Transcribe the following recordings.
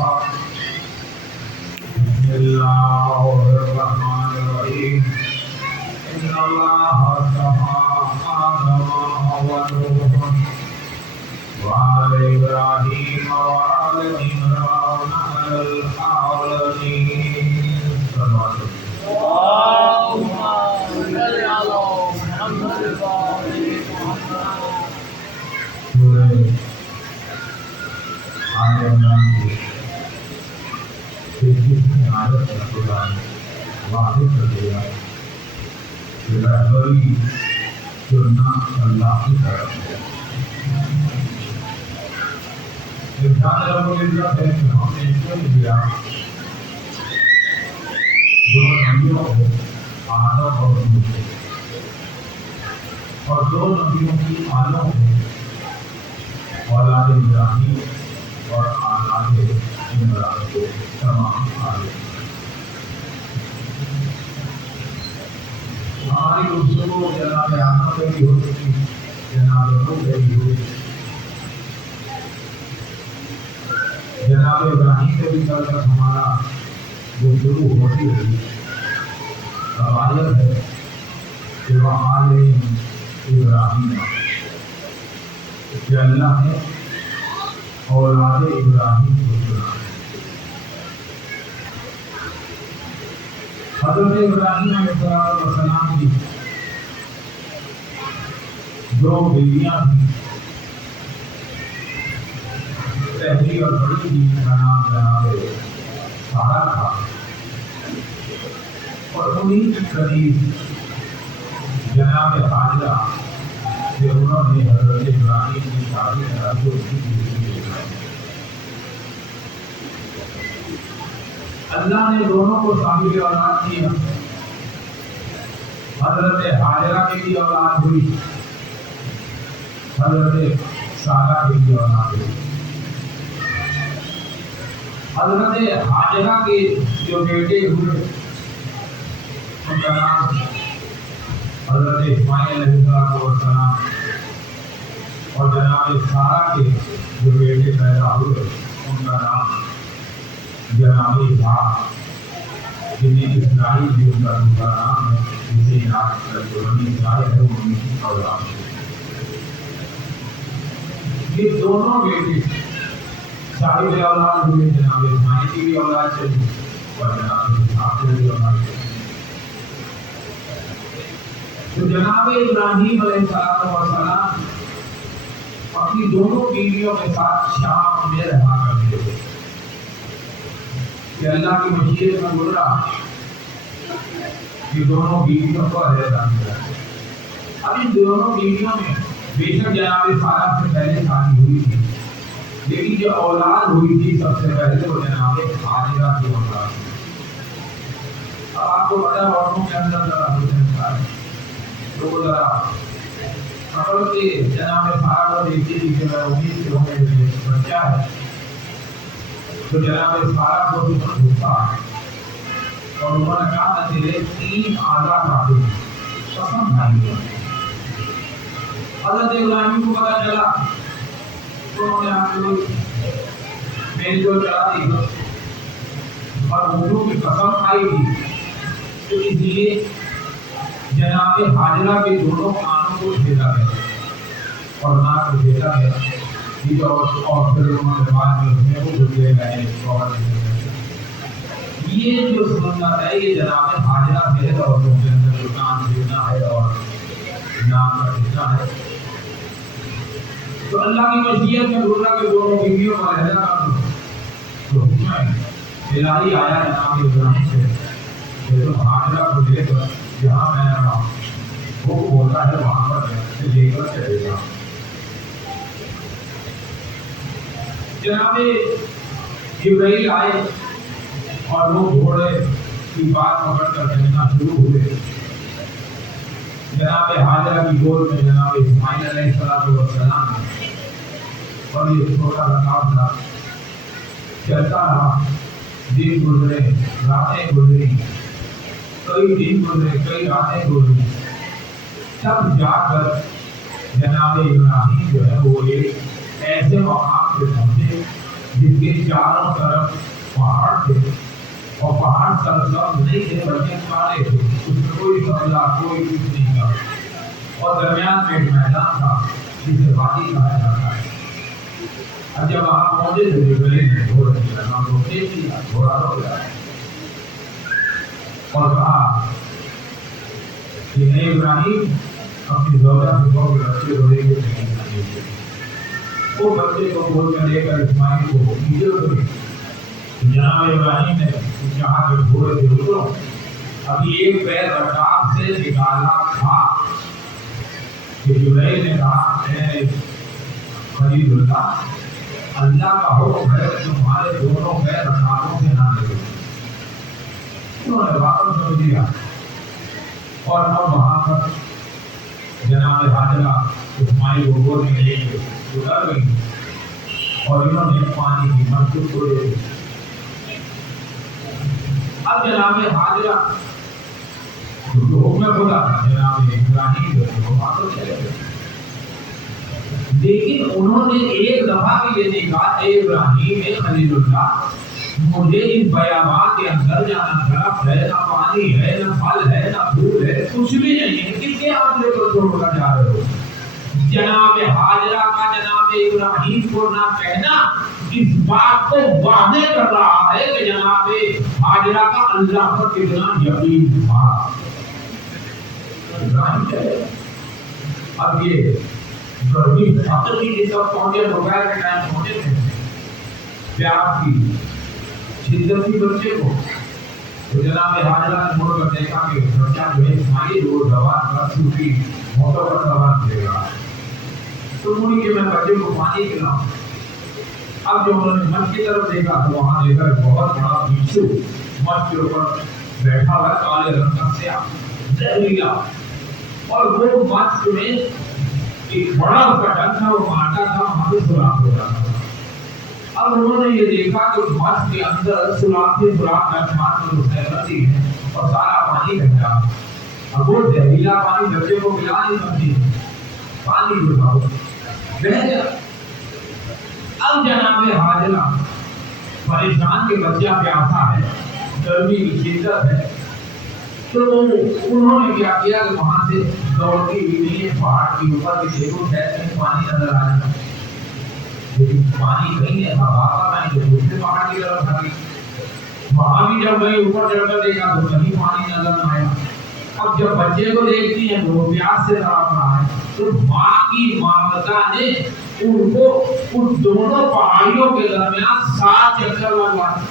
بسم اللہ الرحمن الرحیم ان اللہ اصطفى آدم ونوحا وآل ابراہیم وآل عمران علی العالمین اللهم صل على محمد وعلى سورہ آل عمران کی 33ویں آیت میں خدا نے واضح کر دیا کہ رہبری چننا اللہ کی طرف ہے۔ ارشاد رب العزت ہے کہ ہم نے چن لیا دو نبیوں کو، آدم اور نوح کو، اور دو نبیوں کی آلوں کو، اولاد ابراہیم اور اولاد عمران کو، تمام آلوں۔ ہماری گفتگو جناب آدم پہ بھی ہو چکی، جناب نوح پہ بھی ہوئی، جناب ابراہیم پہ بھی کل تک ہمارا گفتگو ہوتی رہی۔ روایت ہے کہ وآل ابراہیم کہ اللہ نے اولاد ابراہیم کو چنا۔ حضرت ابراہیم علیہ السلام کی دو بیویاں تھیں، پہلی اور بڑی بیوی کا نام جناب سارہ تھا، اور انہیں کے قریب جناب حاجرہ کہ انہوں نے حضرت ابراہیم کی شادی کرا جو ان کی بیوی ہے۔ اللہ نے دونوں کو صاحب اولاد کیا۔ حضرت حاجرہ کی بھی اولاد ہوئی، حضرت سارہ کی بھی اولاد ہوئی۔ حضرت حاجرہ کے جو بیٹے ہوئے ان کا نام حضرت اسماعیل علیہ السلام، اور جناب سارہ کے جو بیٹے پیدا ہوئے ان کا نام جناب اسحاق، جنہیں اسرائیل بھی ان کا دوسرا نام ہے، جسے یاد کر جو بنی اسرائیل ہے وہ ان کی اولاد ہے۔ یہ دونوں بیٹے صاحب اولاد ہوئے، جناب اسماعیل کی بھی اولاد چلی اور جناب اسحاق کی بھی اولاد چلی۔ تو جناب ابراہیم علیہ السلام اپنی دونوں بیویوں کے ساتھ شام میں رہا کرتے تھے کہ اللہ کی مشیت میں گزرا کہ دونوں بیویوں کو علیحدہ کیا۔ اب ان دونوں بیویوں میں بے شک جناب سارہ سے پہلے شادی ہوئی تھی، لیکن جو اولاد ہوئی تھی سب سے پہلے وہ جناب حاجرہ کی اولاد تھی۔ اب آپ کو پتا ہے عورتوں کے اندر ذرا حسن ہے، تو وہ ذرا اگر کہ جناب سارہ کو دیکھتی تھی کہ میں امید سے ہوں میرے بچہ ہے، تو جناب سارہ کو بھی غصہ آیا اور انہوں نے کہا میں تیرے 3 آدھا کاٹوں گی، قسم کھائی ہے۔ حضرت ابراہیم کو پتا چلا تو انہوں نے آپ کو میل جو چلا دی اور اردو کی قسم کھائی تھی، تو اس لیے جناب حاجرہ کے دونوں کانوں کو چھیدا گیا اور ناک کو چھیدا گیا، اور پھر انہوں نے بعد میں اس میں وہ گزرے گئے۔ یہ جو سنت ہے یہ جناب حاجرہ کے عورتوں کے اندر جو کان چھیدنا ہے اور ناک کا چھیدنا ہے، تو اللہ کی مشیت میں گزرا کہ دونوں بیویوں کا علیحدہ کر دو، تو حکم الہی آیا جناب ابراہیم سے کہ تم حاجرہ کو لے کر جہاں میں رہا وہ بولتا ہے وہاں پر لے کر چلے گا۔ جناب جبرائیل آئے اور وہ گھوڑے کی بات پکڑ کر چلنا شروع ہوئے۔ جناب حاجرہ کی گود میں جناب اسماعیل علیہ السلام اور یہ چھوٹا سا قافلہ چلتا رہا۔ دن گزرے، راتیں گزری، کئی دن گزرے، کئی راتیں گزری، تب جا کر جناب ابراہیم جو ہے وہ ایک ایسے مقام پہ پہنچے جس کے چاروں طرف پہاڑ تھے اور پہاڑ سرسبز نہیں تھے بلکہ کالے تھے، اس میں کوئی سبزہ کوئی کچھ نہیں تھا، اور درمیان میں ایک میدان تھا جسے وادی کہا جاتا ہے۔ اب جب وہاں پہنچے تو جبرائیل نے گھوڑے کی لگام کو دیکھ لیا، گھوڑا رو گیا اور کہا کہ اے ابراہیم اپنی زوجہ سے کہو کہ بچے کو لے کے نہیں جانے دے۔ وہ بچے کو گود میں لے کر اسماعیل کو پیچھے اترے۔ جناب ابراہیم نے کہا کہ گھوڑے سے اترو، ابھی ایک پیر رکاب سے نکالا تھا کہ جبرائیل نے کہا اے خلیل اللہ، اللہ کا حکم ہے تمہارے دونوں پیر رکابوں سے نہ لگے۔ انہوں نے واقعہ سمجھ لیا اور اب وہاں پر جناب حاجرہ اسماعیل کو گود میں لے کے اتر گئی اور انہوں نے پانی کی مسجد کو دے دی۔ اب جناب حاجرہ جو حکم خدا تھا جناب ابراہیم کو باتوں چلے گئے، لیکن انہوں نے ایک دفعہ بھی یہ نہیں کہا اے ابراہیم اے خلیل اللہ مجھے اس بیابان کے اندر جانا طرف ہے، نہ پانی ہے نہ پھل ہے نہ پھول ہے، کچھ بھی نہیں ہے، کس کے آپ لے کر چھوڑ کر جا رہے ہو؟ جناب حاجرہ کا جناب ابراہیم کو نہ کہنا اس بات کو واضح کر رہا ہے کہ جناب حاجرہ کا اللہ پر کتنا یقین تھا۔ ابراہیم کہے اب یہ گرمی فقر کی جس وقت پہنچے دوپہر کے ٹائم پہنچے تھے، پیاس کی شدت کی بچے کو، تو جناب حاجرہ نے مڑ کر دیکھا کہ بچہ جو ہے اسماعیل وہ زبان پر سوکھی موٹر پر زبان دے رہا ہے، تو مڑی کہ میں بچے کو پانی پلاؤں۔ اب جب انہوں نے مچھ کی طرف دیکھا تو وہاں دیکھا بہت بڑا بچھو مچھ کے اوپر بیٹھا ہوا کالے رنگ کا سیاہ زہریلا، اور وہ مچھ میں ایک بڑا کٹن تھا، وہ کانٹا تھا، وہاں سے سوراخ ہو رہا تھا۔ اب انہوں نے یہ دیکھا کہ مچھ کے اندر سوراخ سے سوراخ میں گھسنے لگتی ہے اور سارا پانی بہ رہا۔ اب وہ زہریلا پانی بچے کو پلا نہیں سکتی، پانی بہہ گیا۔ اب جناب حاجرہ پریشان کے بچہ پیاسا ہے، گرمی کی شدت ہے، تو انہوں نے کیا کیا کہ وہاں سے دوڑتی ہوئی نہیں ہے پہاڑ کے اوپر کہ دیکھو شاید کہیں پانی نظر آ جائے، لیکن پانی کہیں نہیں تھا، واپس آئی تو دوسرے پہاڑ کی طرف بھاگی، وہاں بھی جب گئی اوپر چڑھ کر دیکھا تو کہیں پانی نظر نہ آیا۔ اب جب بچے کو دیکھتی ہیں تو وہ پیاس سے تڑپ رہا ہے، تو ماں کی مامتا نے ان کو ان دونوں پہاڑیوں کے درمیان 7 چکر لگوائے۔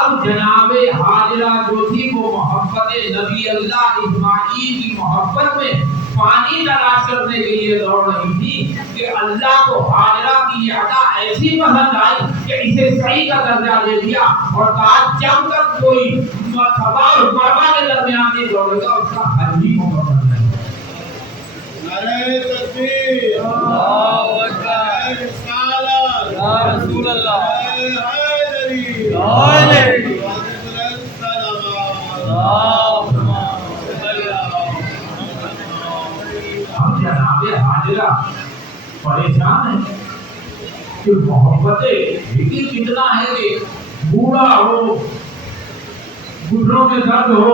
اب جناب حاجرہ جو تھی وہ محبت نبی اللہ اسماعیل کی محبت میں پانی تلاش کرنے کے لیے دوڑ رہی تھی کہ اللہ کو حاجرہ کی یہ ادا ایسی پسند آئی کہ اسے صحیح کا درجہ دے دیا اور کہا جب تک کوئی صفا اور مروہ کے درمیان نہیں دوڑے گا اس کا حج ہی مکمل نہیں۔ نعرہ تکبیر، اللہ اکبر، رسالت، یا رسول اللہ، حیدری، حیدری، ہم جناب حاجرہ پریشان ہیں کہ محبتیں لیکن کتنا ہے کہ بوڑھا ہو، گھٹنوں میں درد ہو،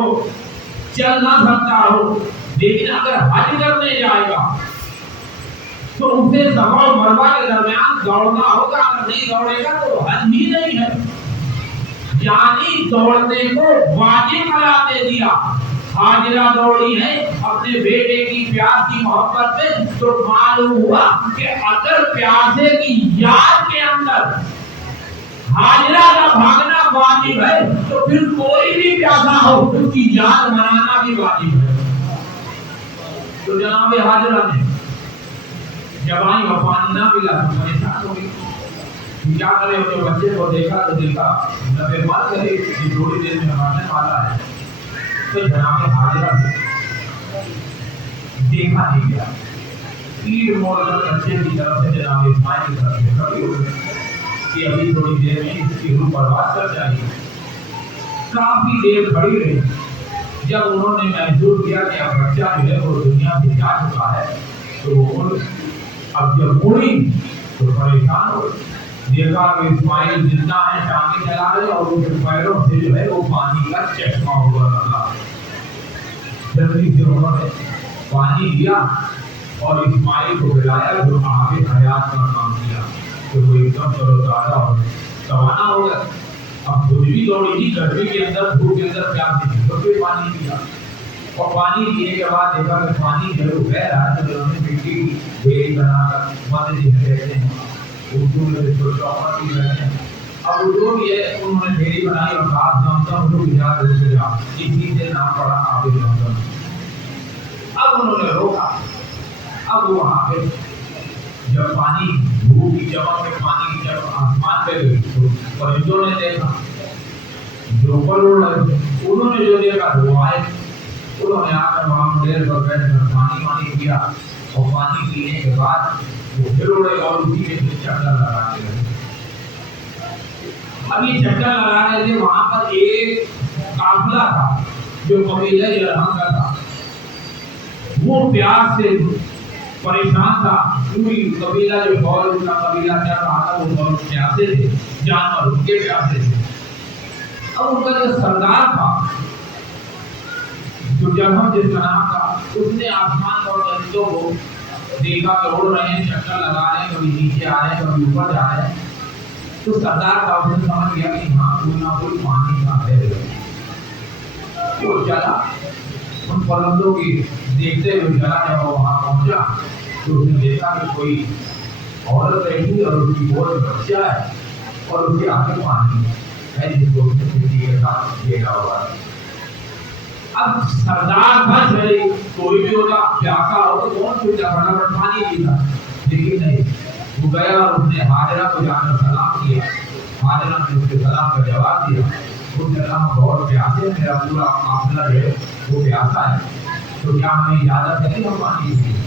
چل نہ سکتا ہو، لیکن اگر حج کرنے جائے گا تو اسے صفا و مروہ کے درمیان دوڑنا ہوگا، اگر نہیں دوڑے گا تو حج ہی نہیں ہے، یعنی دوڑنے کو واجب قرار دے دیا۔ حاجرہ دوڑی ہے اپنے بیٹے کی پیاس کی محبت میں، تو معلوم ہوا کہ اگر پیاسے کی یاد کے اندر حاجرہ کا بھاگنا واجب ہے تو پھر کوئی بھی پیاسا ہو اس کی یاد منانا بھی واجب ہے۔ تو جناب حاجرہ نے جب آئی اور پانی نہ ملا تو پریشان ہو گئی، کیا کرے؟ اپنے بچے کو دیکھا تو دیکھا نبے مات کرے کہ تھوڑی دیر میں آنے والا ہے، تو جناب حاجرہ نے دیکھا نہیں گیا، پیر موڑ کر بچے کی طرف سے جناب اسماعیل کی طرف سے کھڑی ہو گئی کہ ابھی تھوڑی دیر میں اس کی روح برباد کر جائے گی۔ کافی دیر کھڑی رہی، جب انہوں نے محسوس کیا کہ اب بچہ جو ہے وہ دنیا سے جا چکا ہے تو وہ اب جب مڑی تو پریشان ہو گئی، دیکھا کہ اسماعیل زندہ ہے، ٹانگیں چلا رہے اور ان کے پیروں سے جو ہے وہ پانی کا چشمہ ہوا لگا۔ جلدی سے انہوں نے پانی لیا اور اسماعیل کو پلایا، جو آب حیات کا نام دیا، کہ وہ ایک دم تر و تازہ اور توانا ہو گیا۔ اب خود بھی دوڑی تھی، گرمی کے اندر، دھوپ کے اندر پیاس تھی، تو پھر پانی پیا اور پانی پینے کے بعد دیکھا کہ پانی جو بہ رہا ہے، تو انہوں نے مٹی کی ڈھیری بنا کر مدد کہتے ہیں، اردو میں جو چوپڑ بھی کہتے ہیں۔ اب جو بھی ہے انہوں نے ڈھیری بنائی اور کہا زمزم رک جا رک جا، اسی سے نام پڑا آب زمزم۔ اب انہوں نے روکا، اب وہاں پہ جب پانی دھوپ کی چمک میں پانی کی چمک آسمان پہ گئی تو پرندوں نے دیکھا جو اوپر اڑ رہے تھے، انہوں نے جو دیکھا وہ آئے، انہوں نے آ کر وہاں ڈیر پر بیٹھ کر پانی پیا اور پانی پینے کے بعد وہ پھر اڑے اور اسی کے پھر چکر لگاتے رہے۔ اب یہ چکر لگا رہے تھے، وہاں پر ایک قافلہ تھا جو قبیلہ یرہم کا تھا، وہ پیاس سے پریشان تھا، پوری قبیلہ جو فوج کا قبیلہ چل رہا تھا وہ بہت پیاسے تھے، جانور ان کے پیاسے تھے۔ اب ان کا جو سردار تھا جو جرہم جس کا نام تھا، اس نے آسمان اور پرندوں کو دیکھا کہ اڑ رہے ہیں، چکر لگا رہے ہیں، کبھی نیچے آ رہے ہیں کبھی اوپر جا رہے ہیں، تو سردار کا اس نے سمجھ گیا کہ ہاں کوئی نہ کوئی پانی کا ہے۔ وہ چلا ان پرندوں کی دیکھتے ہوئے چلا، جب وہ وہاں پہنچا تو اس نے دیکھا کہ کوئی عورت بیٹھی اور اس کی گود میں بچہ ہے اور اس کے آگے پانی ہے جس کو اس نے مٹی کے ساتھ گھیرا ہوا ہے۔ اب سردار تھا، چلے کوئی بھی ہوگا پیاسا ہو تو کون پوچھتا فٹافٹ پانی پیتا، لیکن نہیں، وہ گیا اور اس نے حاجرہ کو جا کر سلام کیا۔ حاجرہ نے اس کے سلام کا جواب دیا، اس نے کہا ہم بہت پیاسے ہیں، میرا پورا قافلہ جو ہے وہ پیاسا ہے، تو کیا ہمیں اجازت ہے کہ ہم پانی پیئیں؟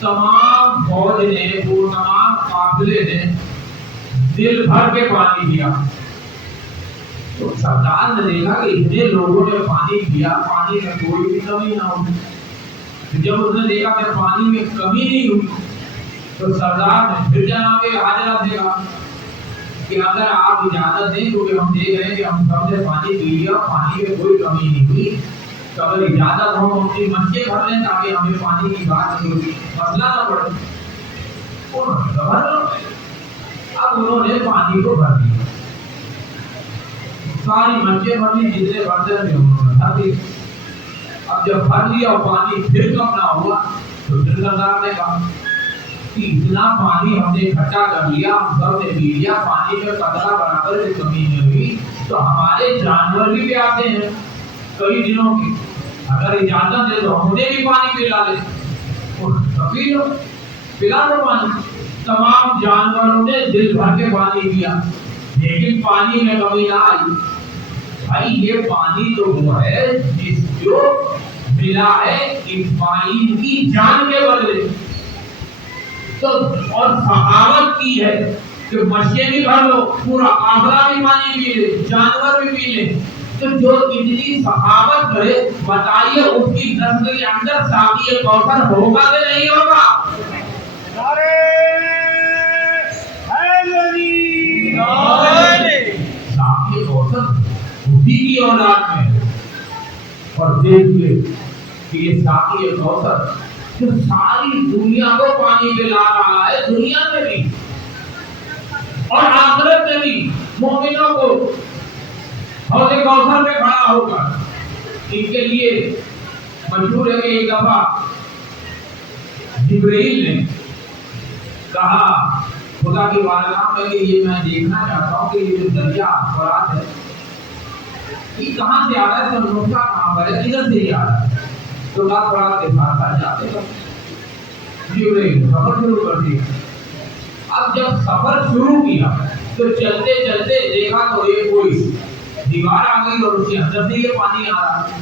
تمام فوج نے، وہ تمام قافلے نے دل بھر کے پانی پیا۔ تو سردار نے دیکھا کہ اتنے لوگوں نے پانی پیا، پانی میں کوئی بھی کمی نہ ہوئی۔ جب اس نے دیکھا کہ پانی میں کمی نہیں ہوئی تو سردار نے پھر جناب حاجرہ سے کہا کہ اگر آپ اجازت دیں، کیونکہ ہم دیکھ رہے ہیں کہ ہم سب نے پانی پی لیا، پانی میں کوئی کمی نہیں ہوئی، تو اگر اجازت ہو ہم اپنی مچھلی بھر لیں تاکہ ہمیں پانی کی بات نہیں ہوگی، مسئلہ نہ پڑے۔ انہوں نے کہا بھر لو۔ اب انہوں نے پانی کو بھر دیا، ساری مچھلی بھر لی، جتنے برتن تھے انہوں نے بھر دی۔ اب جب بھر لیا اور پانی پھر کم نہ ہوا تو پھر سردار نے کہا کہ اتنا پانی ہم نے اکٹھا کر لیا، ہم سب نے پی لیا، پانی میں قطرہ برابر کی کمی نہیں ہوئی، تو ہمارے جانور بھی پیاسے ہیں کئی دنوں کی، اگر اجازت دے تو ہم نے بھی پانی پلا لیں، پی لو، پلا دو پانی۔ تمام جانوروں نے دل بھر کے پانی پیا، لیکن پانی میں کمی نہ آئی۔ بھائی یہ پانی تو وہ ہے جس جو ملا ہے اسماعیل کی جان کے بدلے، تو اور سخاوت کی ہے کہ مچھلی بھی بھر لو، پورا قافلہ بھی پانی پی لے، جانور بھی پی لے، تو جو اتنی سخاوت کرے بتائیے اس کی نسل کے اندر ساقی کوثر ہوگا کہ نہیں ہوگا؟ نعرہ حیدری، ساقی کوثر اسی کی اولاد میں ہے۔ اور دیکھیے کہ یہ ساقی کوثر جو ساری دنیا کو پانی پلا رہا ہے، دنیا میں بھی اور آخرت میں بھی مومنوں کو حوض کوثر میں کھڑا ہو کر ان کے لیے مشہور ہے کہ ایک دفعہ جبرائیل نے کہا خدا کی بارگاہ میں کہ یہ میں دیکھنا چاہتا ہوں کہ یہ جو دریا فرات ہے یہ کہاں سے آ رہا ہے، نقطہ کہاں پر ہے، کدھر سے آ رہا ہے؟ تو بات فرات کے ساتھ آ جاتے ہیں، جبرائیل سفر شروع کر دیا۔ اب جب سفر شروع کیا تو چلتے چلتے دیکھا تو یہ کوئی دیوار آ گئی اور اس کے اندر سے یہ پانی آ رہا ہے،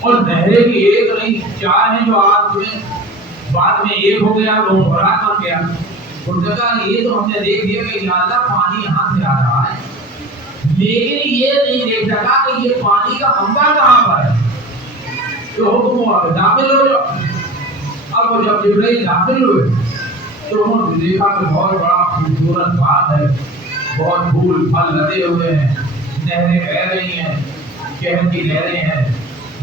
اور نہریں بھی ایک نہیں چار ہیں جو آج میں بعد میں ایک ہو گیا، وہ فرات بن گیا۔ اس نے کہا یہ تو ہم نے دیکھ لیا کہ یا اللہ پانی یہاں سے آ رہا ہے، لیکن یہ نہیں دیکھ سکا کہ یہ پانی کا منبع کہاں پر ہے، تو حکم ہوا کہ داخل ہو جاؤ۔ اب وہ جب جبرائیل داخل ہوئے تو انہوں نے دیکھا کہ بہت بڑا خوبصورت باغ ہے، بہت پھول پھل لگے ہوئے ہیں، نہریں بہ رہی ہیں، شہد کی نہریں ہیں،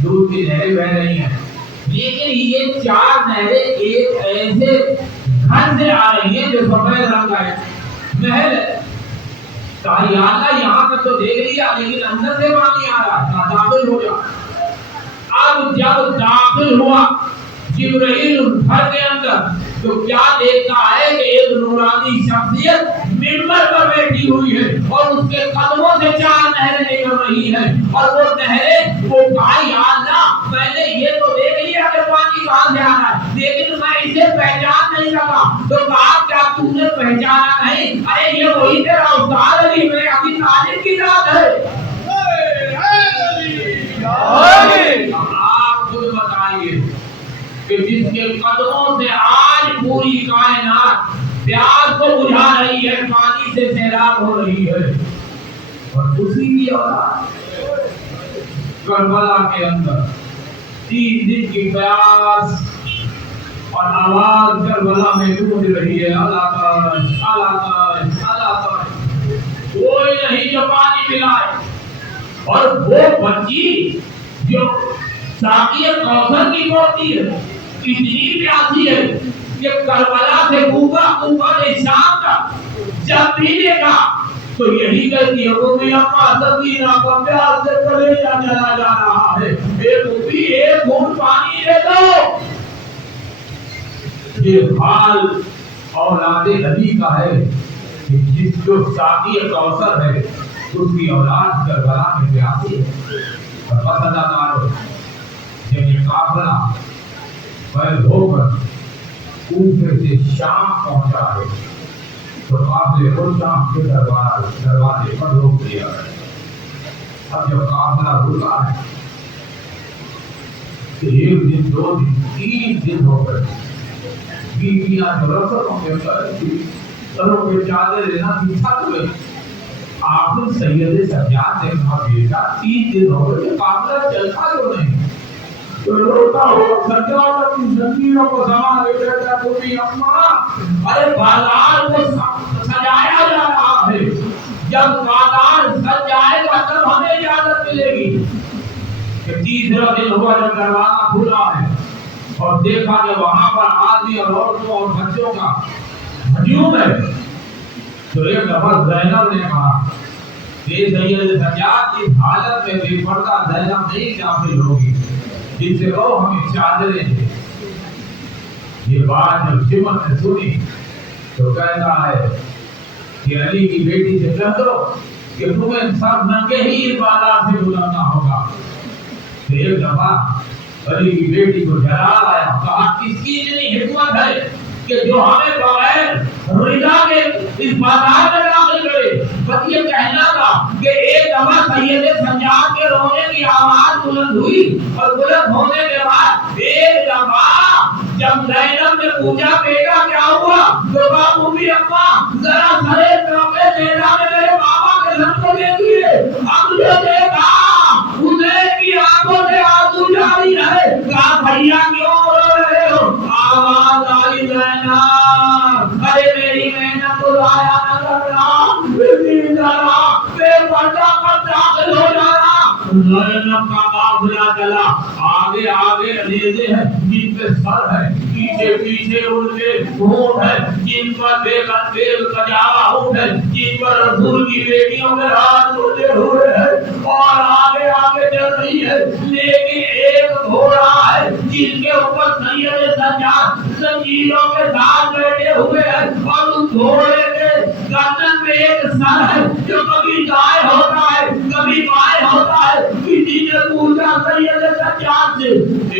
دودھ کی نہریں بہ رہی ہیں، لیکن یہ چار نہریں ایک ایسے گھر سے آ رہی ہیں جو سفید رنگ کا ہے، محل ہے۔ کہا یا اللہ یہاں تک تو دیکھ لیا لیکن اندر سے پانی آ رہا ہے، داخل ہو جا۔ اب جب داخل ہوا جبرائیل گھر کے اندر تو کیا دیکھتا ہے کہ ایک نورانی شخصیت منبر پر بیٹھی ہوئی ہے اور اس کے قدموں سے چار نہریں نکل رہی ہیں، اور وہ نہریں وہ کہا یا اللہ میں نے یہ تو دیکھ لیا کہ پانی کہاں سے آ رہا ہے لیکن میں اسے پہچان نہیں سکا۔ تو کہا کیا تم نے پہچانا نہیں؟ ارے یہ وہی تیرا استاد علی میں ابھی طالب کی ذات ہے۔ آپ خود بتائیے کہ جس کے قدموں سے آج پوری کائنات پیاس کو بجھا رہی ہے، پانی سے سیراب ہو رہی ہے، اور اسی کی اولاد کربلا کے اندر 3 دن کی پیاس اور آواز کربلا میں گونج رہی ہے، اللہ تعالی اللہ تعالی اللہ تعالی، کوئی نہیں جو پانی پلائے۔ اور وہ بچی جو ساقی کوثر کی پوتی ہے اتنی پیاسی ہے کہ کربلا سے کوفہ سے شام تک جب پینے کا تو یہی کہتی ہے وہ بھی اپنا سکینہ کو پیاس سے کلیجہ جلا جا رہا ہے، اے پوتی ایک گھونٹ پانی دے دو۔ یہ حال اولاد نبی کا ہے کہ جس جو ساقی کوثر ہے اس کی اولاد کربلا میں پیاسی ہے۔ اور بس اللہ تعالی جب یہ قافلہ بیل ہو کر کوفے سے شام پہنچا ہے تو قافلے کو شام کے دروازے پر روک دیا ہے۔ اب جب قافلہ رکا ہے تو 1 دن 2 دن 3 دن ہو گئے، بیویاں جو رسلوں کے سروں پہ چادر لینا تھک گئے۔ آخر سید سجاد نے کہا بیٹا 3 دن ہو گئے قافلہ چلتا کیوں نہیں؟ تو روتا ہو سجاد کی زنجیروں کو سنبھالے بیٹا تمہیں اماں ارے بازار کو سجایا جا رہا ہے، جب بازار سج جائے گا تب ہمیں اجازت ملے گی۔ کہ 3 دن ہوا جب دروازہ کھلا ہے اور دیکھا کہ وہاں پر آدمی اور عورتوں اور بچوں کا ہجوم ہے، تو ایک دفعہ زینب نے کہا کہ سید سجاد کی حالت میں بے پردہ زینب نہیں داخل ہوگی، جس سے کہو ہمیں چادریں دے۔ یہ بات جب سمر نے سنی تو کہتا ہے کہ علی کی بیٹی سے کہہ دو کہ تمہیں سب ننگے ہی بازار سے گزرنا ہوگا۔ تو ایک دفعہ علی کی بیٹی کو جلال آیا، کہا کس کی اتنی حکمت ہے کہ جو ہمیں بغیر رضا کے اس بازار میں داخل کرے۔ بس یہ کہنا تھا کہ ایک دفعہ سید سجاد کے رونے کی آواز بلند ہوئی اور بلند ہونے کے بعد ایک دفعہ جب زینب نے پوچھا بیٹا کیا ہوا تو کہا امی اماں ذرا سرے کعبے میدان میں میرے بابا کے سر کو دیکھیے۔ اب جو دیکھا حسین کی آنکھوں سے آنسو جاری ہے، کہا بھیا کیوں رو رہے ہو؟ آواز آئی زینب ارے میری محنت کو ضائع نہ کرنا، اتنی ذرا بے پردہ پر داخل ہو جانا۔ زینب کا قافلہ چلا، آگے آگے علیحدے ہیں جن پہ سر ہے، پیچھے پیچھے ان کے ہونٹ ہے جن پر بے کجاوا ہونٹ ہے، جن پر رسول کی بیٹیوں کے ہاتھ اٹھے ہوئے ہیں اور آگے آگے چل رہی ہے۔ لیکن ایک گھوڑا ہے جن کے اوپر سید سجاد زنجیروں کے ساتھ بیٹھے ہوئے ہیں اور اس گھوڑے کے گردن میں ایک سر ہے جو کبھی دائیں ہوتا ہے کبھی بائیں ہوتا ہے۔ کسی نے پوچھا سید سجاد سے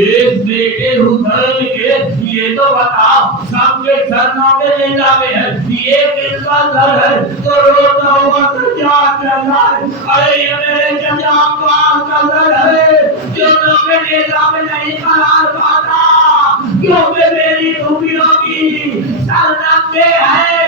ایک بیٹے حسین کے یہ تو بتاؤ سب کے سروں کے نظام ہے یہ کس کا سر ہے؟ تو روتا ہوا سجاد کہتا ہے ارے یہ میرے چچا عباس کا سر ہے جو نوکے نظام نہیں قرار پاتا کیونکہ میری پھوپھیوں کی سر ننگے ہیں۔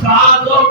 700